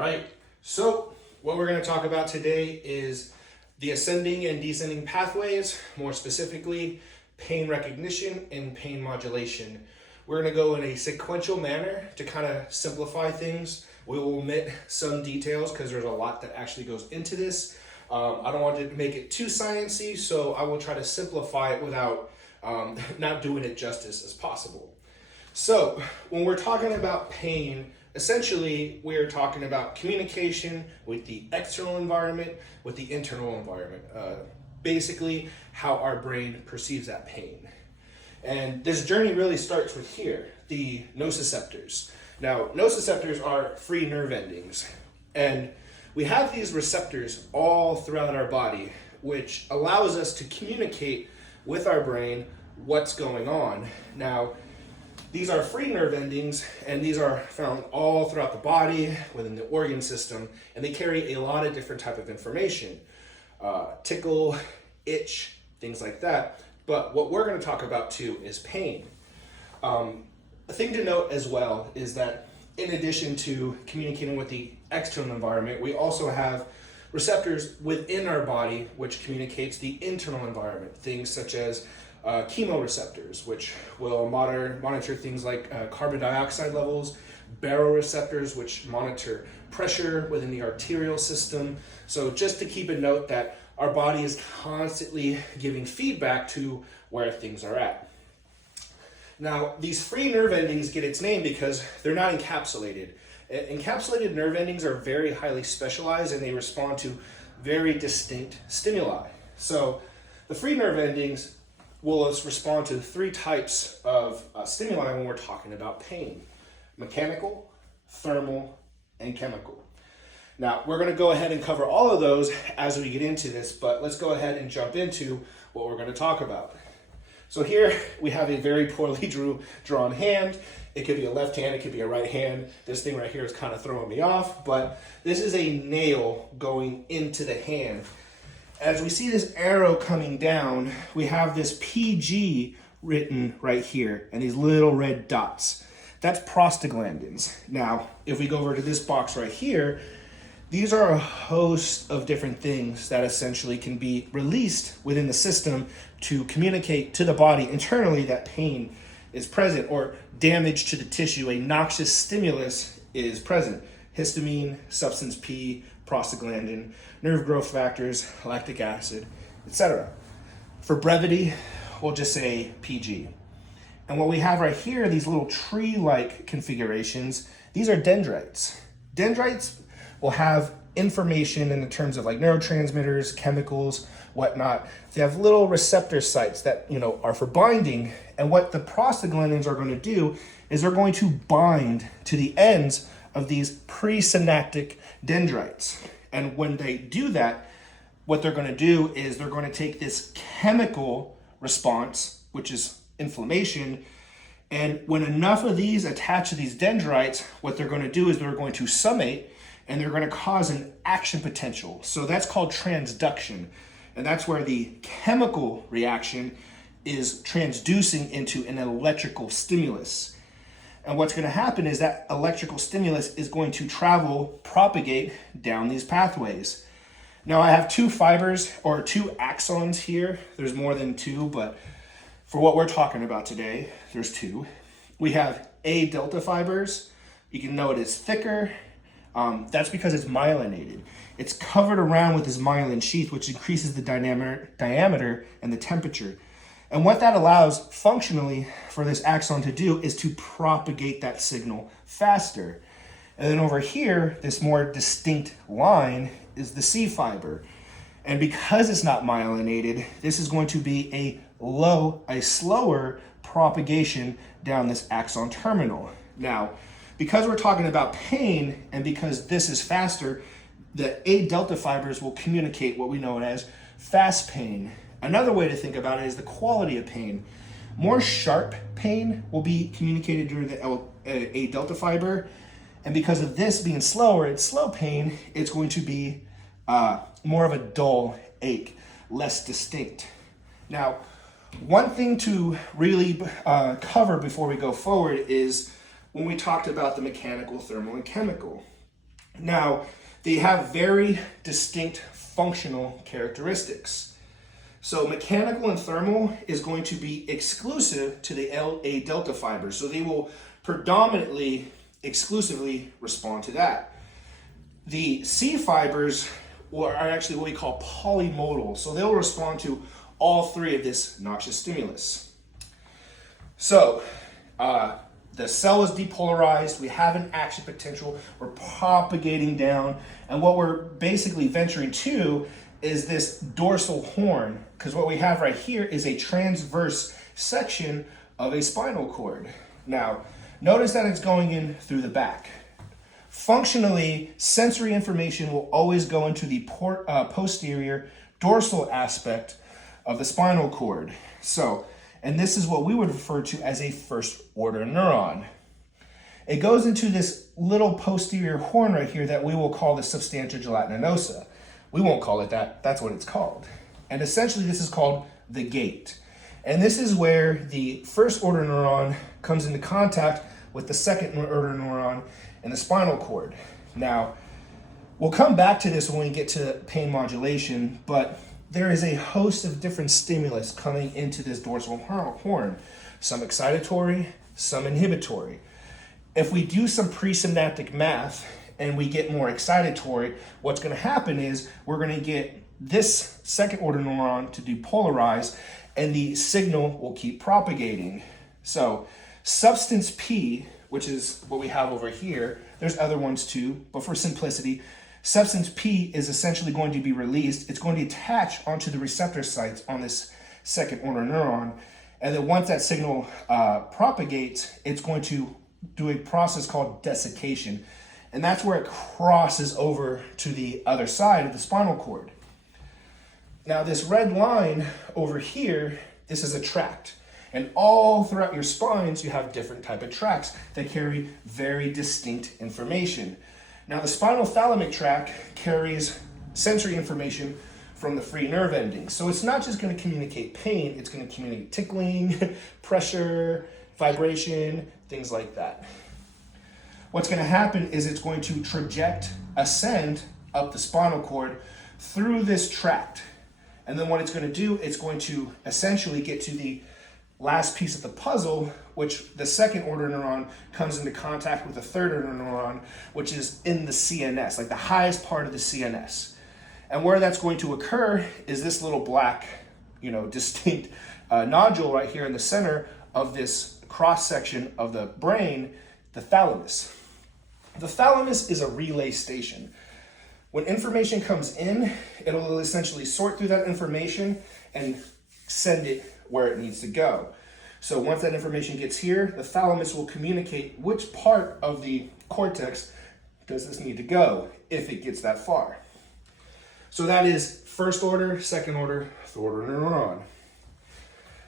right, so what we're going to talk about today is the ascending and descending pathways, more specifically pain recognition and pain modulation. We're going to go in a sequential manner to kind of simplify things. We will omit some details because there's a lot that actually goes into this. I don't want to make it too sciencey, so I will try to simplify it without not doing it justice as possible. So when we're talking about pain, essentially we're talking about communication with the external environment, with the internal environment. Basically how our brain perceives that pain. And this journey really starts with here, the nociceptors. Now, nociceptors are free nerve endings, and we have these receptors all throughout our body, which allows us to communicate with our brain what's going on. Now, these are free nerve endings, and these are found all throughout the body, within the organ system, and they carry a lot of different type of information. Tickle, itch, things like that. But what we're going to talk about too is pain. A thing to note as well is that in addition to communicating with the external environment, we also have receptors within our body which communicates the internal environment. Things such as chemoreceptors, which will monitor things like carbon dioxide levels, baroreceptors, which monitor pressure within the arterial system. So just to keep a note that our body is constantly giving feedback to where things are at. Now, these free nerve endings get its name because they're not encapsulated. Encapsulated nerve endings are very highly specialized and they respond to very distinct stimuli. So the free nerve endings will respond to three types of stimuli when we're talking about pain: mechanical, thermal, and chemical. Now, we're going to go ahead and cover all of those as we get into this, but let's go ahead and jump into what we're going to talk about. So here we have a very poorly drawn hand. It could be a left hand, it could be a right hand. This thing right here is kind of throwing me off, but this is a nail going into the hand. As we see this arrow coming down, we have this PG written right here and these little red dots. That's prostaglandins. Now, if we go over to this box right here, these are a host of different things that essentially can be released within the system to communicate to the body internally that pain is present or damage to the tissue, a noxious stimulus is present. Histamine, substance P, prostaglandin, nerve growth factors, lactic acid, etc. For brevity, we'll just say PG. And what we have right here, these little tree-like configurations, these are dendrites. Dendrites will have information in the terms of like neurotransmitters, chemicals, whatnot. They have little receptor sites that, are for binding. And what the prostaglandins are going to do is they're going to bind to the ends of these presynaptic dendrites. And when they do that, what they're going to do is they're going to take this chemical response, which is inflammation, and when enough of these attach to these dendrites, what they're going to do is they're going to summate and they're going to cause an action potential. So that's called transduction. And that's where the chemical reaction is transducing into an electrical stimulus. And what's going to happen is that electrical stimulus is going to propagate down these pathways. Now I have two fibers or two axons here. There's more than two, but for what we're talking about today, there's two. We have A delta fibers. You can know it is thicker. That's because it's myelinated. It's covered around with this myelin sheath, which increases the diameter and the temperature. And what that allows functionally for this axon to do is to propagate that signal faster. And then over here, this more distinct line is the C fiber. And because it's not myelinated, this is going to be a slower propagation down this axon terminal. Now, because we're talking about pain and because this is faster, the A delta fibers will communicate what we know as fast pain. Another way to think about it is the quality of pain. More sharp pain will be communicated during the A delta fiber. And because of this being slower, it's slow pain, it's going to be more of a dull ache, less distinct. Now, one thing to really cover before we go forward is when we talked about the mechanical, thermal, and chemical. Now, they have very distinct functional characteristics. So mechanical and thermal is going to be exclusive to the LA delta fibers. So they will predominantly, exclusively respond to that. The C fibers are actually what we call polymodal. So they'll respond to all three of this noxious stimulus. So the cell is depolarized, we have an action potential, we're propagating down, and what we're basically venturing to is this dorsal horn, because what we have right here is a transverse section of a spinal cord. Now, notice that it's going in through the back. Functionally, sensory information will always go into the posterior dorsal aspect of the spinal cord. So, and this is what we would refer to as a first order neuron. It goes into this little posterior horn right here that we will call the substantia gelatinosa. We won't call it that, that's what it's called. And essentially this is called the gate. And this is where the first order neuron comes into contact with the second order neuron in the spinal cord. Now, we'll come back to this when we get to pain modulation, but there is a host of different stimulus coming into this dorsal horn, some excitatory, some inhibitory. If we do some presynaptic math and we get more excitatory, what's going to happen is we're going to get this second order neuron to depolarize and the signal will keep propagating. So substance P, which is what we have over here, there's other ones too, but for simplicity, substance P is essentially going to be released. It's going to attach onto the receptor sites on this second order neuron. And then once that signal propagates, it's going to do a process called desiccation. And that's where it crosses over to the other side of the spinal cord. Now this red line over here, this is a tract. And all throughout your spines, you have different type of tracts that carry very distinct information. Now the spinal thalamic tract carries sensory information from the free nerve endings. So it's not just going to communicate pain, it's going to communicate tickling, pressure, vibration, things like that. What's going to happen is it's going to ascend up the spinal cord through this tract. And then what it's going to do, it's going to essentially get to the last piece of the puzzle, which the second order neuron comes into contact with the third order neuron, which is in the CNS, like the highest part of the CNS. And where that's going to occur is this little black, distinct nodule right here in the center of this cross section of the brain, the thalamus. The thalamus is a relay station. When information comes in, it'll essentially sort through that information and send it where it needs to go. So once that information gets here, the thalamus will communicate which part of the cortex does this need to go, if it gets that far. So that is first order, second order, third order neuron.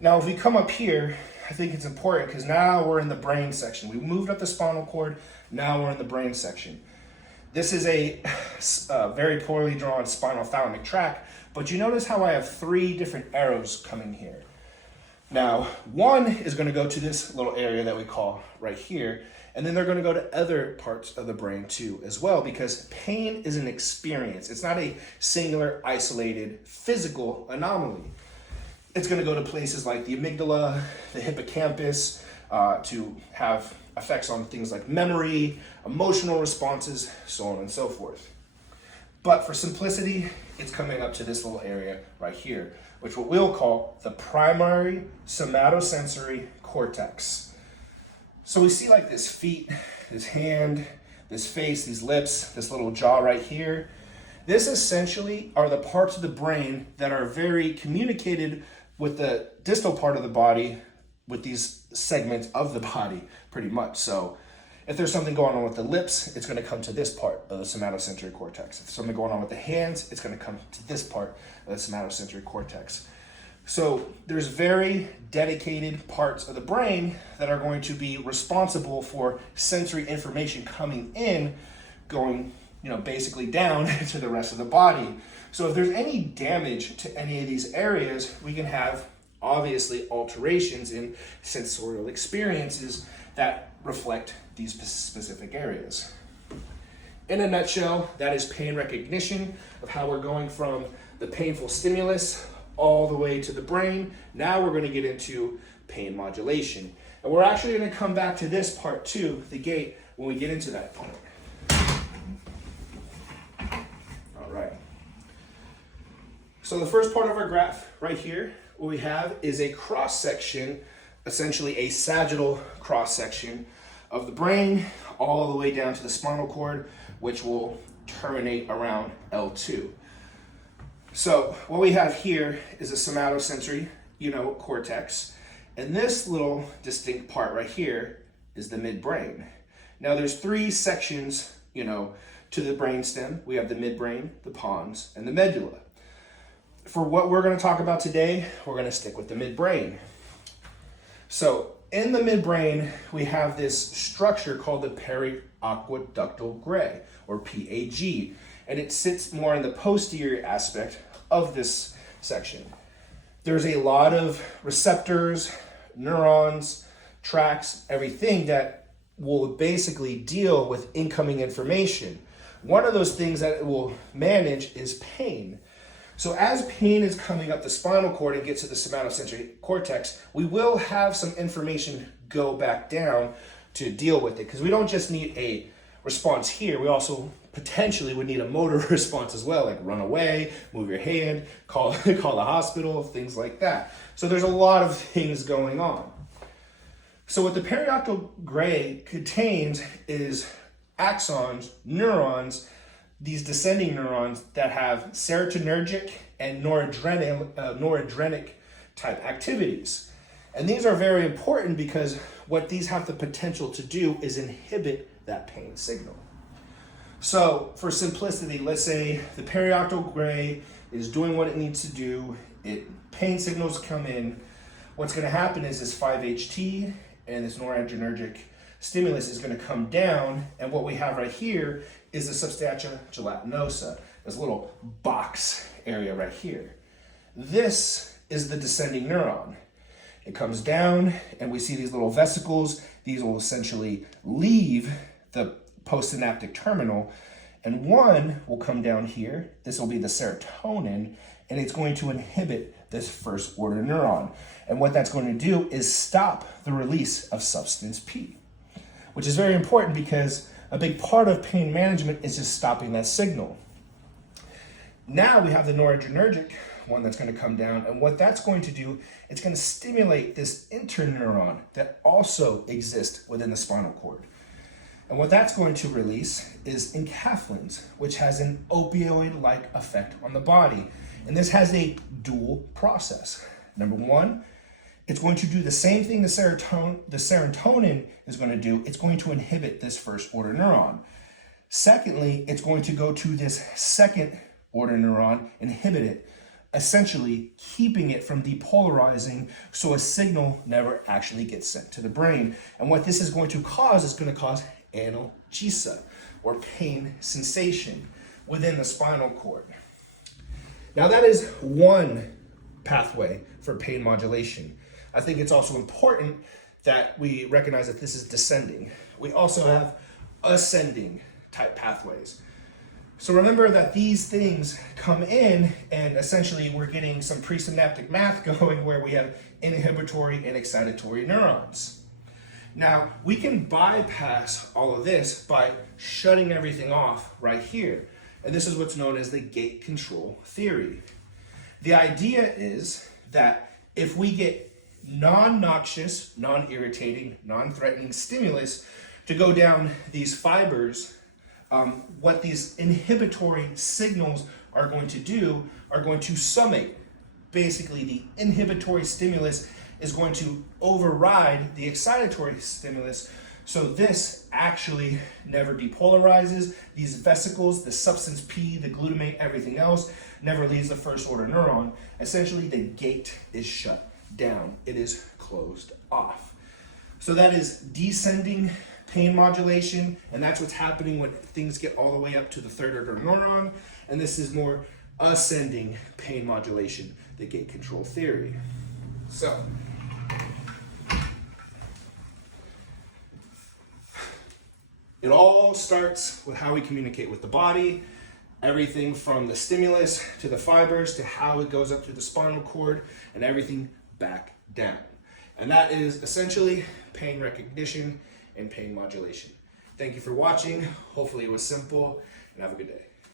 Now if we come up here, I think it's important because now we're in the brain section. We moved up the spinal cord, now we're in the brain section. This is a very poorly drawn spinal thalamic tract, but you notice how I have three different arrows coming here. Now, one is going to go to this little area that we call right here, and then they're going to go to other parts of the brain too as well, because pain is an experience. It's not a singular, isolated, physical anomaly. It's going to go to places like the amygdala, the hippocampus, to have effects on things like memory, emotional responses, so on and so forth. But for simplicity, it's coming up to this little area right here, which what we'll call the primary somatosensory cortex. So we see like this feet, this hand, this face, these lips, this little jaw right here. This essentially are the parts of the brain that are very communicated with the distal part of the body, with these segments of the body, pretty much. So if there's something going on with the lips, it's going to come to this part of the somatosensory cortex. If there's something going on with the hands, it's going to come to this part of the somatosensory cortex. So there's very dedicated parts of the brain that are going to be responsible for sensory information coming in, going, basically down to the rest of the body. So if there's any damage to any of these areas, we can have obviously alterations in sensorial experiences that reflect these specific areas. in a nutshell, that is pain recognition of how we're going from the painful stimulus all the way to the brain. Now we're going to get into pain modulation. And we're actually going to come back to this part too, the gait, when we get into that point. All right. So the first part of our graph right here, what we have is a cross section, essentially a sagittal cross section of the brain all the way down to the spinal cord, which will terminate around L2. So what we have here is a somatosensory, cortex, and this little distinct part right here is the midbrain. Now there's three sections, to the brainstem. We have the midbrain, the pons, and the medulla. For what we're going to talk about today, we're going to stick with the midbrain. So in the midbrain, we have this structure called the periaqueductal gray, or PAG, and it sits more in the posterior aspect of this section. There's a lot of receptors, neurons, tracts, everything that will basically deal with incoming information. One of those things that it will manage is pain. So as pain is coming up the spinal cord and gets to the somatosensory cortex, we will have some information go back down to deal with it, because we don't just need a response here, we also potentially would need a motor response as well, like run away, move your hand, call the hospital, things like that. So there's a lot of things going on. So what the periaqueductal gray contains is axons, neurons, these descending neurons that have serotonergic and noradrenergic type activities. And these are very important because what these have the potential to do is inhibit that pain signal. So for simplicity, let's say the periaqueductal gray is doing what it needs to do, pain signals come in. What's going to happen is this 5-HT and this noradrenergic stimulus is going to come down, and what we have right here is the substantia gelatinosa, this little box area right here. This is the descending neuron. It comes down, and we see these little vesicles. These will essentially leave the postsynaptic terminal, and one will come down here. This will be the serotonin, and it's going to inhibit this first order neuron. And what that's going to do is stop the release of substance P, which is very important because a big part of pain management is just stopping that signal. Now we have the noradrenergic one that's going to come down, and what that's going to do, it's going to stimulate this interneuron that also exists within the spinal cord. And what that's going to release is enkephalins, which has an opioid-like effect on the body. And this has a dual process. Number one, it's going to do the same thing the serotonin is going to do. It's going to inhibit this first order neuron. Secondly, it's going to go to this second order neuron, inhibit it, essentially keeping it from depolarizing so a signal never actually gets sent to the brain. And what this is going to cause is going to cause analgesia, or pain sensation within the spinal cord. Now that is one pathway for pain modulation. I think it's also important that we recognize that this is descending. We also have ascending type pathways. So remember that these things come in, and essentially we're getting some presynaptic math going where we have inhibitory and excitatory neurons. Now, we can bypass all of this by shutting everything off right here. And this is what's known as the gate control theory. The idea is that if we get non-noxious, non-irritating, non-threatening stimulus to go down these fibers, what these inhibitory signals are going to do are going to summate. Basically, the inhibitory stimulus is going to override the excitatory stimulus, so this actually never depolarizes. These vesicles, the substance P, the glutamate, everything else, never leaves the first order neuron. Essentially, the gate is shut down. It is closed off. So that is descending pain modulation, and that's what's happening when things get all the way up to the third order neuron. And this is more ascending pain modulation, the gate control theory. So, It all starts with how we communicate with the body, everything from the stimulus to the fibers to how it goes up through the spinal cord and everything back down. And that is essentially pain recognition and pain modulation. Thank you for watching. Hopefully it was simple, and have a good day.